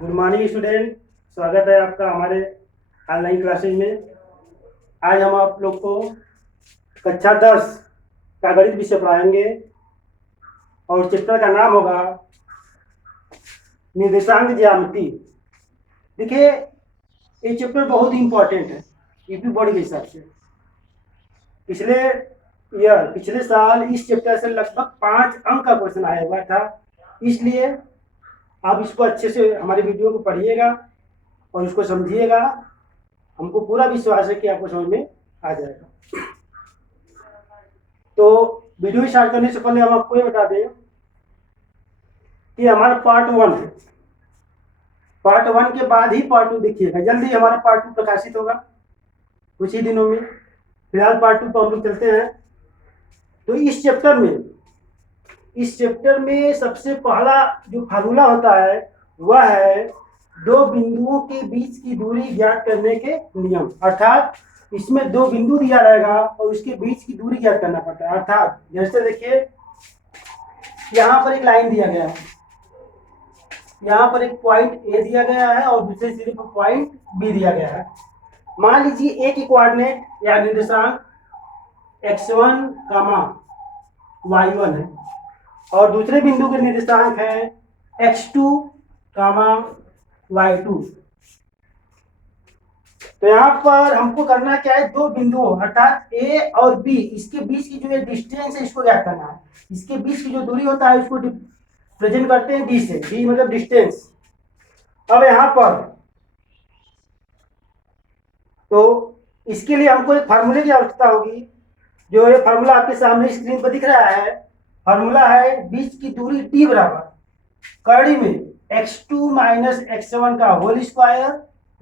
Good morning student. स्वागत है आपका हमारे ऑनलाइन क्लासेज में। आज हम आप लोग को कक्षा 10 का गणित विषय पढ़ाएंगे और चैप्टर का नाम होगा निर्देशांक ज्यामिति। देखिए, ये चैप्टर बहुत ही इंपॉर्टेंट है यूपी बोर्ड के हिसाब से। पिछले साल इस चैप्टर से लगभग 5 अंक का क्वेश्चन आया हुआ था, इसलिए आप इसको अच्छे से हमारे वीडियो को पढ़िएगा और इसको समझिएगा। हमको पूरा विश्वास है कि आपको समझ में आ जाएगा। तो वीडियो स्टार्ट करने से पहले हम आपको ये बता दें कि हमारा पार्ट 1 है। पार्ट 1 के बाद ही पार्ट 2 देखिएगा। जल्दी हमारा पार्ट 2 प्रकाशित होगा कुछ ही दिनों में। फिलहाल पार्ट 2 पर हम लोग चलते हैं। तो इस चैप्टर में सबसे पहला जो फार्मूला होता है वह है दो बिंदुओं के बीच की दूरी ज्ञात करने के नियम। अर्थात इसमें दो बिंदु दिया रहेगा और उसके बीच की दूरी ज्ञात करना पड़ता है। अर्थात जैसे देखिए, यहाँ पर एक लाइन दिया गया है, यहाँ पर एक पॉइंट ए दिया गया है और दूसरे सिरे पर पॉइंट बी दिया गया है। मान लीजिए ए की कोऑर्डिनेट या निर्देशांक x1, y1 है और दूसरे बिंदु के निर्देशांक है x2, y2। तो यहाँ पर हमको करना क्या है, दो बिंदुओं अर्थात ए और बी, इसके बीच की जो डिस्टेंस है इसको ज्ञात करना है। इसके बीच की जो दूरी होता है उसको प्रेजेंट करते हैं डी से। डी मतलब डिस्टेंस। अब यहाँ पर तो इसके लिए हमको एक फार्मूले की आवश्यकता होगी। जो ये फार्मूला आपके सामने स्क्रीन पर दिख रहा है, फार्मूला है बीच की दूरी डी बराबर कड़ी में x2 माइनस x1 का whole square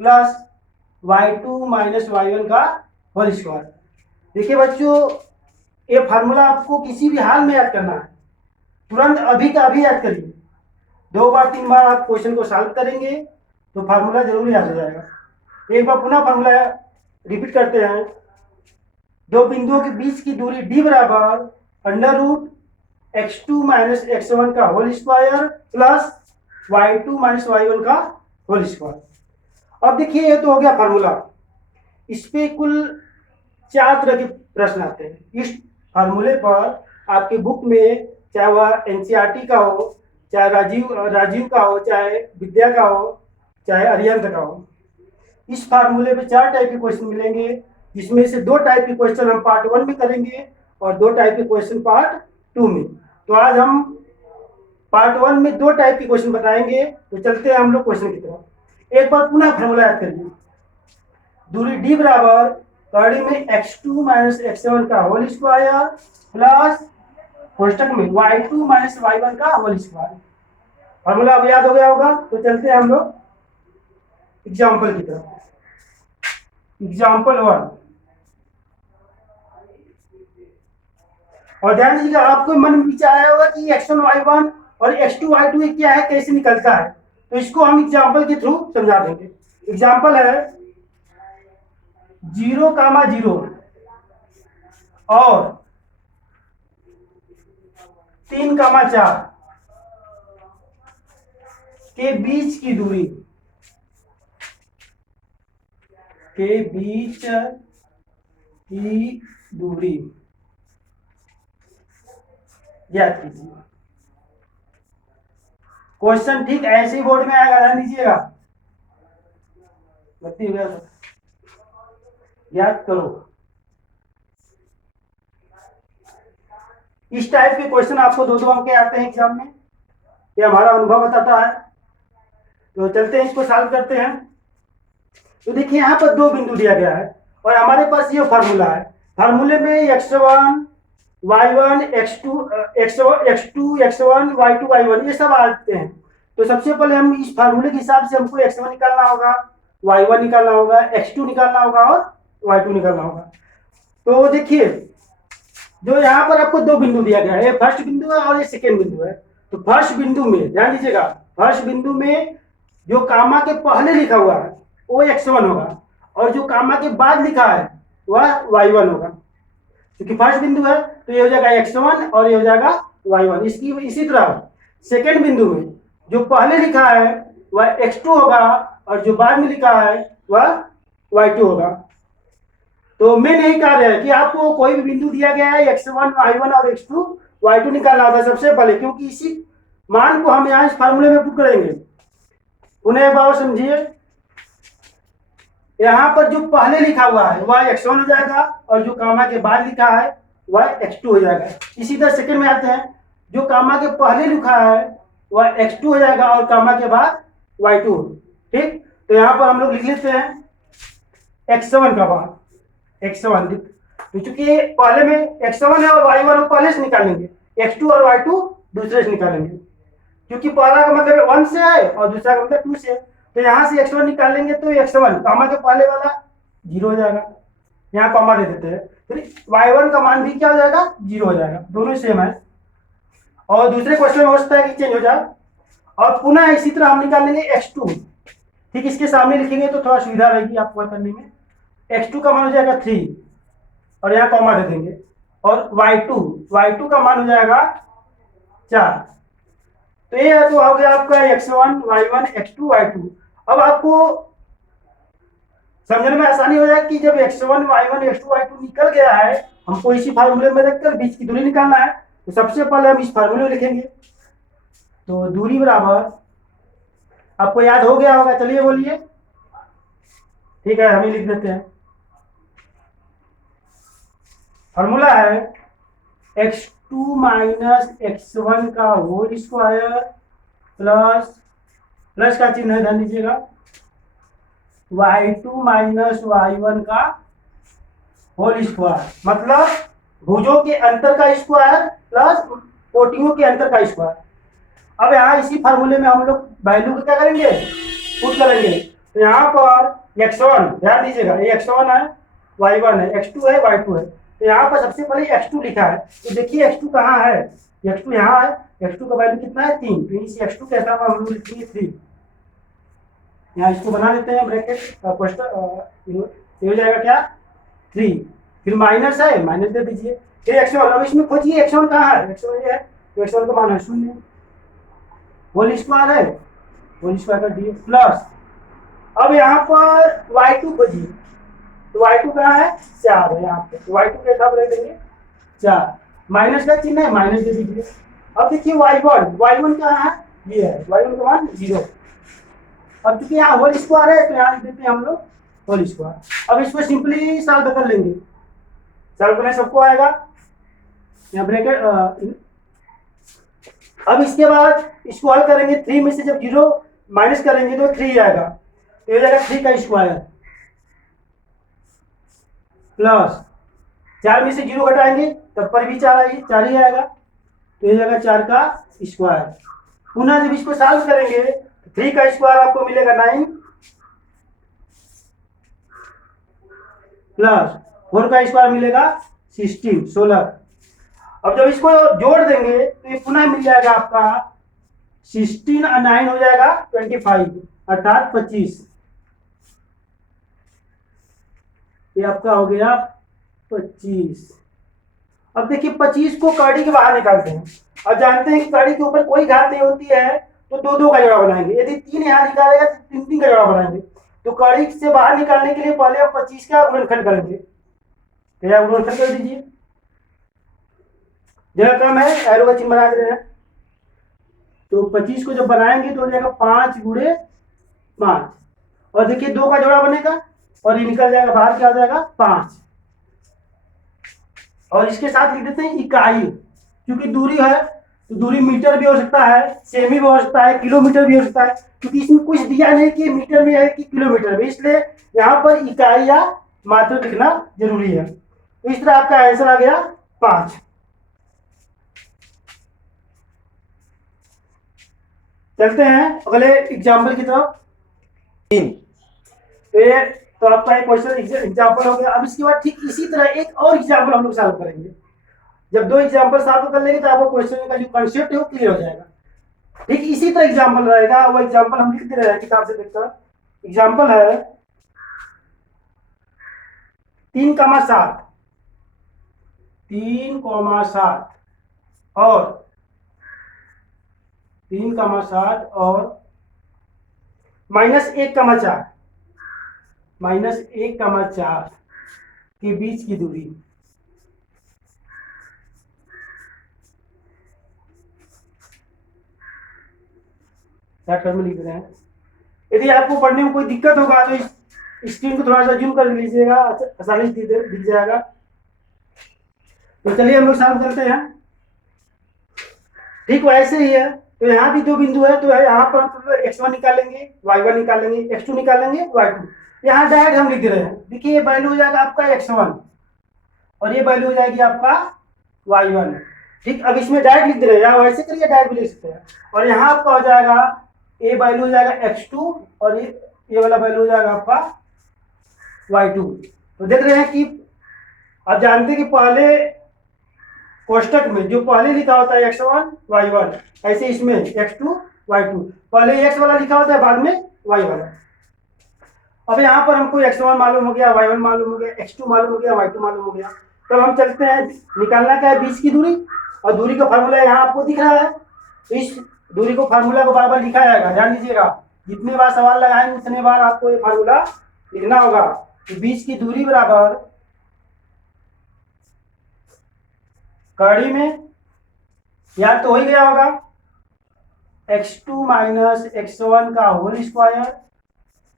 plus y2 minus y1 का होल स्क्वायर। देखिए बच्चों, ये फार्मूला आपको किसी भी हाल में याद करना है। तुरंत अभी का अभी याद करिए। 2 बार 3 बार आप क्वेश्चन को सॉल्व करेंगे तो फार्मूला जरूर याद हो जाएगा। एक बार पुनः फार्मूला रिपीट करते हैं। दो बिंदुओं के बीच की दूरी डी बराबर under root x2 minus x1 का whole square plus y2 minus y1 का होल स्क्वायर। अब देखिए, ये तो हो गया फार्मूला। इस पे कुल 4 तरह के प्रश्न आते हैं। इस फार्मूले पर आपके बुक में, चाहे वह एनसीईआरटी का हो, चाहे राजीव का हो, चाहे विद्या का हो, चाहे अरिहंत का हो, इस फार्मूले पे 4 टाइप के क्वेश्चन मिलेंगे, जिसमें से 2 टाइप के क्वेश्चन हम पार्ट 1 में करेंगे और 2 टाइप के क्वेश्चन पार्ट 2 में। तो आज हम पार्ट 1 में 2 टाइप के क्वेश्चन बताएंगे। तो चलते हैं हम लोग क्वेश्चन की तरफ। एक बार पुनः फार्मूला याद करिए। दूरी डी बराबर कड़ी में x2 माइनस x1 का होल स्क्वायर प्लस कोष्टक में y2 माइनस y1 का होल स्क्वायर। फार्मूला अब याद हो गया होगा। तो चलते हैं हम लोग एग्जाम्पल की तरफ। एग्जाम्पल 1। और ध्यान दीजिएगा, आपको मन में विचार आया होगा कि x1 y1 और x2 y2 क्या है, कैसे निकलता है। तो इसको हम एग्जाम्पल के थ्रू समझा देंगे। एग्जाम्पल है 0, 0 और 3, 4 के बीच की दूरी याद कीजिए। क्वेश्चन ठीक ऐसे ही बोर्ड में आएगा, ध्यान दीजिएगा। बत्ती हो गया, याद करो। इस टाइप के क्वेश्चन आपको 2-2 अंक के आते हैं एग्जाम में, ये हमारा अनुभव बताता है। तो चलते हैं, इसको सॉल्व करते हैं। तो देखिए, यहाँ पर 2 बिंदु दिया गया है और हमारे पास ये फार्मूला है। फार्मूले में x1 y1 x2 x1 y2 y1 ये सब आते हैं। तो सबसे पहले हम इस फार्मूले के हिसाब से हमको x1 निकालना होगा, y1 निकालना होगा, x2 निकालना होगा और y2 निकालना होगा। तो देखिए, जो यहाँ पर आपको 2 बिंदु दिया गया है, ये फर्स्ट बिंदु है और ये सेकेंड बिंदु है। तो फर्स्ट बिंदु में ध्यान दीजिएगा, फर्स्ट बिंदु में जो कामा के पहले लिखा हुआ है वो x1 होगा और जो कामा के बाद लिखा है वह y1 होगा। क्योंकि फर्स्ट बिंदु है तो ये हो जाएगा x1 और ये हो जाएगा y1। इसी तरह सेकेंड बिंदु में जो पहले लिखा है वह x2 होगा और जो बाद में लिखा है वह y2 होगा। तो मेन यही कार्य है कि आपको कोई भी बिंदु दिया गया है x1 y1 और x2 y2 निकालना होता है सबसे पहले, क्योंकि इसी मान को हम यहाँ इस फार्मूले में पुट करेंगे। उन्हें एक बार समझिए, यहाँ पर जो पहले लिखा हुआ है वह x1 हो जाएगा और जो कामा के बाद लिखा है वह x2 हो जाएगा। इसी तरह सेकंड में आते हैं, जो कामा के पहले लिखा है वह x2 हो जाएगा और कामा के बाद y2। ठीक, तो यहाँ पर हम लोग लिख लेते हैं x1 का मान x1, तो चूंकि पहले में x1 है और y1 हम पहले से निकालेंगे, x2 और y2 दूसरे से निकालेंगे, क्योंकि पहला का मतलब 1 से है और दूसरा का मतलब 2 से है। तो यहाँ से x1 निकालेंगे तो x1 कामा के पहले वाला 0 हो जाएगा, यहाँ कॉमा दे देते हैं, फिर y1 का मान भी क्या हो जाएगा 0 हो जाएगा, दोनों सेम है। और दूसरे क्वेश्चन में हो सकता है कि चेंज हो जाए। और पुनः इसी तरह हम निकाल लेंगे x2, ठीक इसके सामने लिखेंगे तो थोड़ा सुविधा रहेगी आपको करने में। x2 का मान हो जाएगा 3 और यहाँ कॉमा दे देंगे, और y2 का मान हो जाएगा 4। तो ये तो हो गया आपका x1 y1 x2 y2। अब आपको समझने में आसानी हो जाए कि जब x1 y1 x2 y2 निकल गया है, हमको इसी फार्मूले में रखकर बीच की दूरी निकालना है। तो सबसे पहले हम इस फार्मूले में लिखेंगे, तो दूरी बराबर, आपको याद हो गया होगा, चलिए बोलिए। ठीक है, हम ही लिख देते हैं। फार्मूला है x2 माइनस x1 का होल स्क्वायर प्लस का चिन्ह है, ध्यान दीजिएगा, y2 माइनस y1 का होल स्क्वायर, मतलब भुजों के अंतर का स्क्वायर प्लस कोटियों के अंतर का स्क्वायर। अब यहाँ इसी फार्मूले में हम लोग वैल्यू को क्या करेंगे, पुट करेंगे। तो यहाँ पर x1 ध्यान दीजिएगा, ये x1 है, y1 है, x2 है, y2 है। तो यहाँ पर सबसे पहले x2 लिखा है, तो देखिए x2 कहाँ है, x2 यहाँ है, x2 का वैल्यू कितना है 3, तो इस x2 के हिसाब हम लोग लिखेंगे 3। यहाँ इसको बना देते हैं ब्रैकेट, ये हो जाएगा क्या 3, फिर माइनस है, माइनस दे दीजिए, फिर x1। अब इसमें खोजिए x1 कहाँ है, x1 ये है, तो x1 का मान है 0, होल स्क्वायर है, होल स्क्वायर कर दिए प्लस। अब यहाँ पर y2 खोजिए, तो y2 कहाँ है 4 है यहाँ पे, तो y2 के हिसाब रख देंगे 4, माइनस का चिन्ह है, माइनस दे दीजिए। अब देखिए y1 कहाँ है, ये है, y1 का मान 0। अब चूंकि यहाँ होल स्क्वायर है तो यहाँ लिख देते हैं हम लोग होल स्क्वायर। अब इसको सिंपली सॉल्व कर लेंगे, सॉल्व करने सबको आएगा, यहाँ ब्रैकेट। अब इसके बाद इसको हल करेंगे, 3 में से जब 0 माइनस करेंगे तो 3 आएगा, तो ये जाएगा 3 का स्क्वायर प्लस 4 में से 0 घटाएंगे तब पर भी 4 ही आएगा, तो ये जाएगा 4 का स्क्वायर। पुनः जब इसको सॉल्व करेंगे तो 3 का स्क्वायर आपको मिलेगा 9 प्लस 4 का स्क्वायर मिलेगा 16। अब जब इसको जोड़ देंगे तो ये पुनः मिल जाएगा आपका 16 और 9 हो जाएगा 25, अर्थात 25। ये आपका हो गया 25। अब देखिए 25 को कड़ी के बाहर निकालते हैं, और जानते हैं कि कड़ी के ऊपर कोई घात नहीं होती है, तो 2 का जोड़ा बनाएंगे। यदि 3 यहाँ निकालेगा तो 3 का जोड़ा बनाएंगे। तो कड़ी से बाहर निकालने के लिए पहले हम 25 का गुणनखंड करेंगे, तो यह गुणनखंड कर दीजिए, जगह कम है एरो का चिन्ह बना दे रहे हैं। तो 25 को जब बनाएंगे तो हो जाएगा 5 गुणे 5, और देखिए 2 का जोड़ा बनेगा और ये निकल जाएगा बाहर, क्या हो जाएगा 5। और इसके साथ लिख देते हैं इकाई, क्योंकि दूरी है तो दूरी मीटर भी हो सकता है, सेमी भी हो सकता है, किलोमीटर भी हो सकता है, क्योंकि इसमें कुछ दिया नहीं कि मीटर में है कि किलोमीटर में, इसलिए यहाँ पर इकाई या मात्रा लिखना जरूरी है। तो इस तरह आपका आंसर आ गया 5। चलते हैं अगले एग्जाम्पल की तरफ। 3 तो आपका एक क्वेश्चन एग्जाम्पल हो गया। अब इसके बाद ठीक इसी तरह एक और एग्जाम्पल हम लोग सॉल्व करेंगे। जब 2 एग्जाम्पल सॉल्व कर लेंगे तो आपको क्वेश्चन का जो कॉन्सेप्ट है वो क्लियर हो जाएगा। ठीक इसी तरह एग्जाम्पल रहेगा, वो एग्जाम्पल हम लिख दे रहे हैं किताब से देखकर। एग्जाम्पल है 3,7 और 3,7 और -1, -1, के बीच की दूरी। क्या टर्म लिख रहे हैं। यदि आपको पढ़ने में कोई दिक्कत होगा तो इस स्क्रीन को थोड़ा सा जूम कर लीजिएगा, आसानी से दिख जाएगा। तो चलिए हम लोग सॉल्व करते हैं। ठीक वैसे ही है, तो यहाँ भी दो बिंदु है, तो यहाँ पर हम x1 निकालेंगे, y1 निकालेंगे, x2 निकालेंगे, y2। यहाँ डायरेक्ट हम लिख रहे हैं। देखिए ये वैल्यू हो जाएगा आपका x1 और ये वैल्यू हो जाएगी आपका y1। ठीक, अब इसमें डायरेक्ट लिख दे रहे हैं, या वैसे करिए डायरेक्ट भी लिख सकते हैं। और यहाँ आपका हो जाएगा ये वैल्यू हो जाएगा x2 और ये वाला वैल्यू हो जाएगा आपका y2। तो देख रहे हैं कि आप जानते हैं कि पहले कोष्टक में जो पहले लिखा होता है x1 y1, ऐसे इसमें x2 y2, पहले x वाला लिखा होता है, बाद में y वाला। अब यहाँ पर हमको x1 मालूम हो गया, y1 मालूम हो गया, x2 मालूम हो गया, y2 मालूम हो गया। तब हम चलते हैं, निकालना क्या है, बीच की दूरी। और दूरी का फार्मूला यहाँ आपको दिख रहा है, तो इस दूरी को फार्मूला को बार बार लिखा जाएगा। ध्यान दीजिएगा, जितने बार सवाल लगाएंगे उतने बार आपको ये फार्मूला लिखना होगा। तो बीच की दूरी बराबर कड़ी में याद तो हो ही गया होगा, x2 - x1 का whole square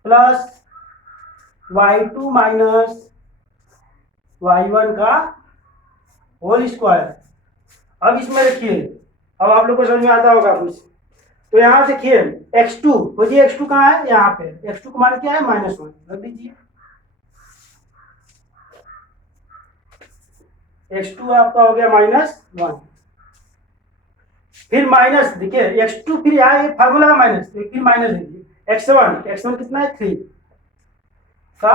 plus y2 - y1 का होल स्क्वायर। अब इसमें देखिए, अब आप लोग को समझ में आता होगा कुछ। तो यहाँ देखिए x2 खोजिए, x2 कहाँ है, यहाँ पे। x2 का मान क्या है, -1, रख दीजिए। x2 आपका हो गया -1। फिर माइनस, देखिए x2, फिर यहाँ फार्मूला माइनस, फिर माइनस दीजिए। x1 कितना है, 3 का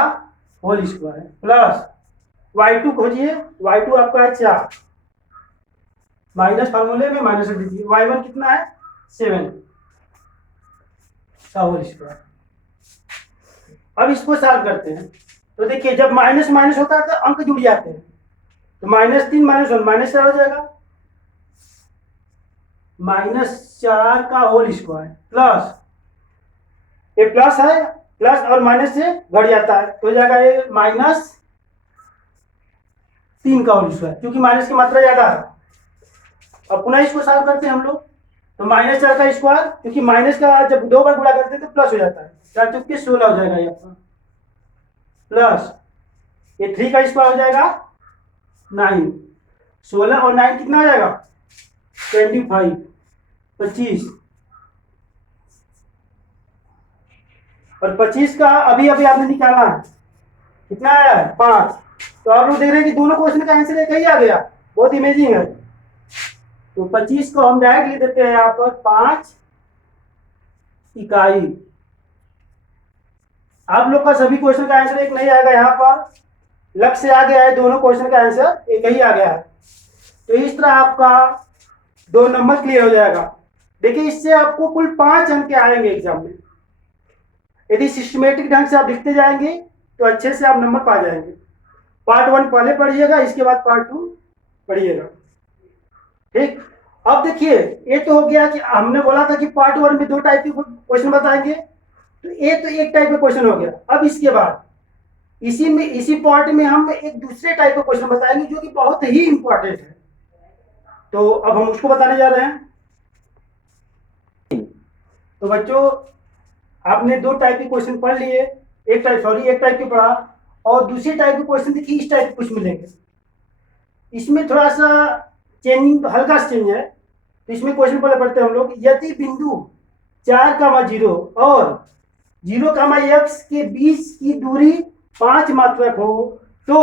whole square plus y2 खोजिए, y2 आपका है 4, माइनस फार्मूले में माइनस रख दीजिए। y1 कितना है, 7 का होल स्क्वायर। अब इसको सॉल्व करते हैं। तो देखिए जब माइनस माइनस होता है तो अंक जुड़ जाते हैं। तो -3 - 1 -4 हो जाएगा, -4 का होल स्क्वायर प्लस ये प्लस है, प्लस और माइनस से घट जाता है, तो हो जाएगा ये -3 का होल स्क्वायर, क्योंकि माइनस की मात्रा ज्यादा है। अब पुनः इसको सॉल्व करते हैं हम लोग। तो -4 का स्क्वायर, क्योंकि माइनस का जब 2 बार गुणा करते हैं तो प्लस हो जाता है, 4 चौके 16 हो जाएगा ये आपका, प्लस ये 3 का स्क्वायर हो जाएगा 9, 16 और 9 कितना हो जाएगा, 25, 25। और 25 का अभी अभी आपने निकाला है, कितना आया है, 5। तो आप लोग देख रहे हैं कि दोनों क्वेश्चन का आंसर एक ही आ गया, बहुत इमेजिंग है। तो 25 को हम डायरेक्ट लिख देते हैं यहाँ पर 5 इकाई। आप लोग का सभी क्वेश्चन का आंसर एक नहीं आएगा, यहाँ पर लक्ष्य से आ गया है, दोनों क्वेश्चन का आंसर एक ही आ गया है। तो इस तरह आपका 2 नंबर क्लियर हो जाएगा। देखिए इससे आपको कुल 5 अंक आएंगे एग्जाम में। यदि सिस्टमेटिक ढंग से आप लिखते जाएंगे तो अच्छे से आप नंबर पा जाएंगे। पार्ट 1 पहले पढ़िएगा, इसके बाद पार्ट 2 पढ़िएगा। ठीक, अब देखिए ये तो हो गया कि हमने बोला था कि पार्ट 1 में 2 टाइप के क्वेश्चन बताएंगे, तो ये तो एक टाइप का क्वेश्चन हो गया। अब इसके बाद इसी पार्ट में हम एक दूसरे टाइप का क्वेश्चन बताएंगे जो कि बहुत ही इंपॉर्टेंट है। तो अब हम उसको बताने जा रहे हैं। तो बच्चों आपने 2 टाइप के क्वेश्चन पढ़ लिए, एक टाइप के पढ़ा, और दूसरे टाइप के क्वेश्चन देखिए इस टाइप के कुछ मिलेंगे। इसमें थोड़ा सा चेंजिंग, हल्का सा चेंज है। तो इसमें क्वेश्चन पहले पढ़ते हैं हम लोग। यदि बिंदु 4, 0 और 0, x के बीच की दूरी 5 मात्रक हो तो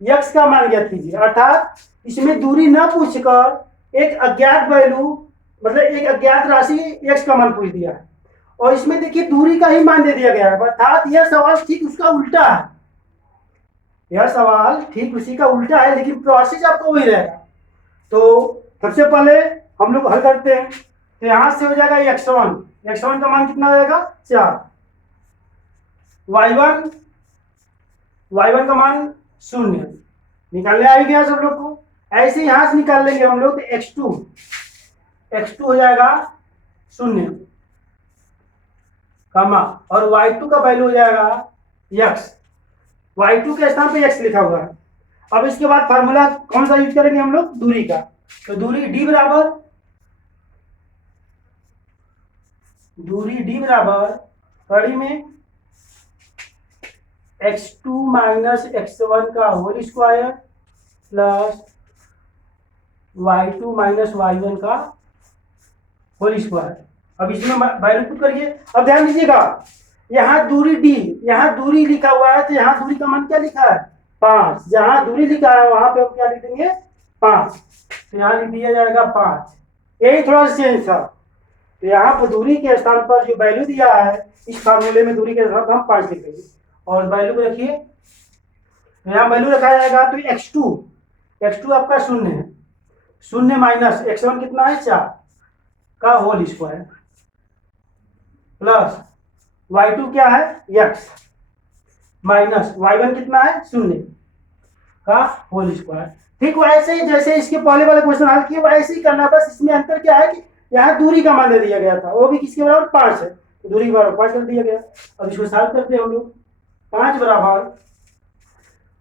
x का मान ज्ञात कीजिए। अर्थात इसमें दूरी न पूछकर एक अज्ञात वैल्यू, मतलब एक अज्ञात राशि x का मान पूछ दिया है, और इसमें देखिए दूरी का ही मान दे दिया गया है। अर्थात यह सवाल ठीक उसका उल्टा है, यह सवाल ठीक उसी का उल्टा है, लेकिन प्रोसेस आपको वही रहेगा। तो सबसे पहले हम लोग हल करते हैं। तो यहां से हो जाएगा x1 का मान कितना हो जाएगा, 4। y1 का मान 0 निकालने आ ही गया सब लोग को। ऐसे यहां से निकाल लेंगे हम लोग, तो x2 हो जाएगा 0। कामा, और y2 का वैल्यू हो जाएगा x। y2 के स्थान पे x लिखा हुआ है। अब इसके बाद फार्मूला कौन सा यूज करेंगे हम लोग, दूरी का। तो दूरी d बराबर कड़ी में x2 माइनस x1 का whole square plus y2 minus y1 का होल स्क्वायर। अब इसमें वैल्यू पुट करिए। अब ध्यान दीजिएगा, यहाँ दूरी d, यहाँ दूरी लिखा हुआ है, तो यहाँ दूरी का मान क्या लिखा है, 5। जहां दूरी लिखा है वहां पे हम क्या लिख देंगे, 5। तो यहाँ लिख दिया जाएगा 5। यही थोड़ा सा चेंज था। तो यहाँ पर दूरी के स्थान पर जो वैल्यू दिया है, इस फार्मूले में दूरी के स्थान पर हम 5 लिख देंगे और वैल्यू को रखिए। तो यहाँ वैल्यू रखा जाएगा, तो x2 आपका 0 है, 0 माइनस x1 कितना है, 4 का होल स्क्वायर प्लस y2 क्या है, x माइनस y1 कितना है, 0 का होल स्क्वायर। ठीक वैसे ही जैसे इसके पहले वाले क्वेश्चन हल किए वैसे ही करना, बस इसमें अंतर क्या है कि यहाँ दूरी का मान दे दिया गया था, वो भी किसके बराबर, 5 है, तो दूरी के बराबर 5 कर दिया गया। अब इसको सॉल्व करते हैं हम लोग। 5 बराबर,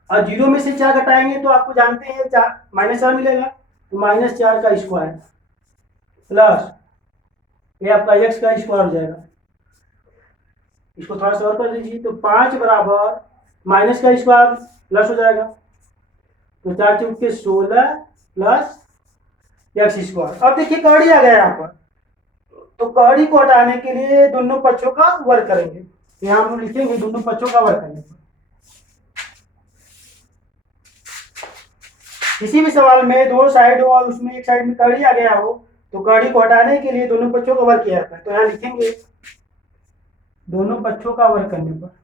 और 0 में से 4 घटाएंगे तो आपको जानते हैं -4 मिलेगा, तो -4 का स्क्वायर प्लस ये आपका x का स्क्वायर हो जाएगा। इसको थोड़ा सा और कर लीजिए, तो 5 बराबर माइनस का स्क्वायर प्लस हो जाएगा, तो 4 चौक के 16 प्लस x स्क्वायर। अब देखिए कड़ी आ गया यहाँ पर, तो कड़ी को हटाने के लिए दोनों पक्षों का वर्ग करेंगे। यहाँ हम लिखेंगे दोनों पक्षों का वर्ग करने पर। किसी भी सवाल में दो साइड हो और उसमें एक साइड में कड़ी आ गया हो, तो कड़ी को हटाने के लिए दोनों पक्षों का वर्ग किया जाता है। तो यहाँ लिखेंगे दोनों पक्षों का वर्ग करने पर,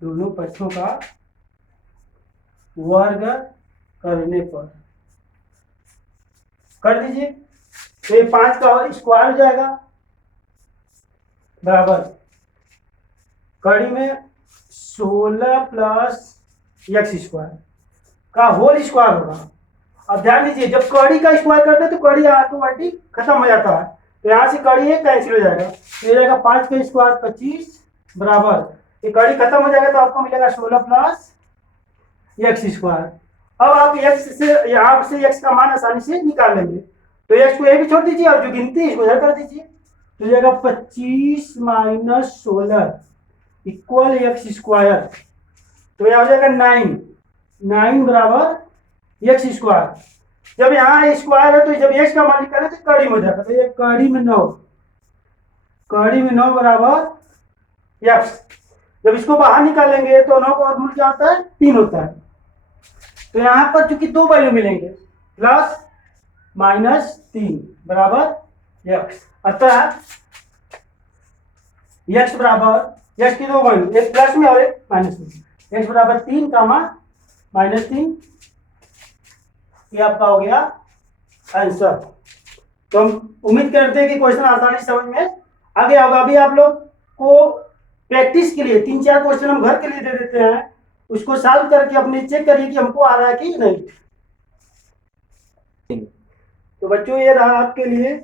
दोनों पक्षों का वर्ग करने पर कर दीजिए, तो ये 5 का स्क्वायर हो जाएगा बराबर कड़ी में 16 प्लस x स्क्वायर का होल स्क्वायर होगा। अब ध्यान दीजिए, जब कड़ी का स्क्वायर करते हैं तो कड़ी ऑटोमेटिक खत्म हो जाता है, तो यहाँ से कड़ी एक कैंसिल हो जाएगा, तो ये जाएगा 5 का स्क्वायर 25 बराबर, ये कड़ी खत्म हो जाएगा तो आपको मिलेगा 16 प्लस x स्क्वायर। अब आप x से यहाँ से x का मान आसानी से निकाल लेंगे, तो x को ये भी छोड़ दीजिए और जो गिनती है इसको इधर कर दीजिए, तो जाएगा 25 माइनस 16 इक्वल x स्क्वायर, तो यह हो जाएगा 9 बराबर x स्क्वायर। जब यहाँ स्क्वायर है तो जब x का मान निकाले तो कड़ी में हो जाएगा, तो ये कड़ी में 9 बराबर x। जब इसको बाहर निकालेंगे तो 9 का वर्गमूल क्या होता है, 3 होता है। तो यहाँ पर चूंकि दो वैल्यू मिलेंगे, प्लस -3 बराबर x, अतः x बराबर, x की दो वैल्यू, एक प्लस में और एक माइनस में, x बराबर 3 -3, ये आपका हो गया आंसर। तो हम उम्मीद करते हैं कि क्वेश्चन आसानी से समझ में आ गया होगा। अभी आप लोग को प्रैक्टिस के लिए 3-4 क्वेश्चन हम घर के लिए दे देते हैं, उसको सॉल्व करके अपने चेक करिए कि हमको आ रहा है कि नहीं। तो बच्चों ये रहा आपके लिए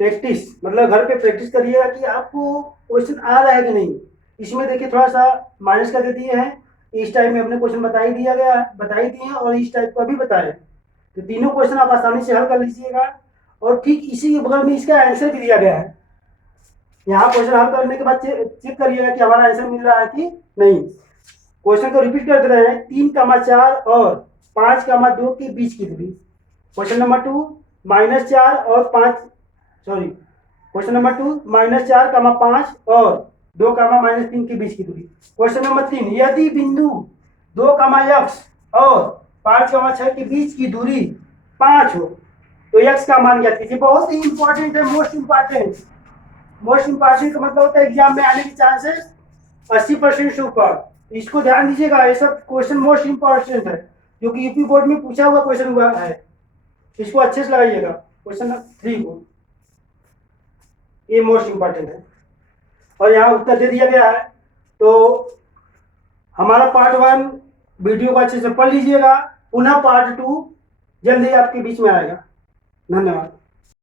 प्रैक्टिस, मतलब घर पे प्रैक्टिस करिएगा कि आपको क्वेश्चन आ रहा है कि नहीं। इसमें देखिए थोड़ा सा माइनस का दे दिए हैं, इस टाइप में अपने क्वेश्चन बताई दिए हैं और इस टाइप का भी बताया, तो तीनों क्वेश्चन आप आसानी से हल कर लीजिएगा। और ठीक इसी के बगल में इसका आंसर भी दिया गया है, यहाँ क्वेश्चन हल करने के बाद चेक करिएगा कि हमारा आंसर मिल रहा है कि नहीं। क्वेश्चन को रिपीट कर दे रहे हैं, 3,4 और 5,2 के बीच की दूरी। क्वेश्चन नंबर 2 -4 और 5, सॉरी क्वेश्चन नंबर 2 -4, 5 और 2, -3 के बीच की दूरी। क्वेश्चन नंबर 3, यदि बिंदु 2, x और 5, 6 के बीच की दूरी 5 हो तो x का मान ज्ञात कीजिए। बहुत ही इंपॉर्टेंट है, मोस्ट इंपॉर्टेंट का मतलब होता है एग्जाम में आने के चांसेस 80% से ऊपर। इसको ध्यान दीजिएगा, ये सब क्वेश्चन मोस्ट इंपॉर्टेंट है, क्योंकि यूपी बोर्ड में पूछा हुआ क्वेश्चन हुआ है। इसको अच्छे से लगाइएगा, क्वेश्चन 3 को, ये मोस्ट इंपॉर्टेंट है और यहाँ उत्तर दे दिया गया है। तो हमारा पार्ट 1 वीडियो को अच्छे से पढ़ लीजिएगा, पुनः पार्ट 2 जल्दी आपके बीच में आएगा। धन्यवाद।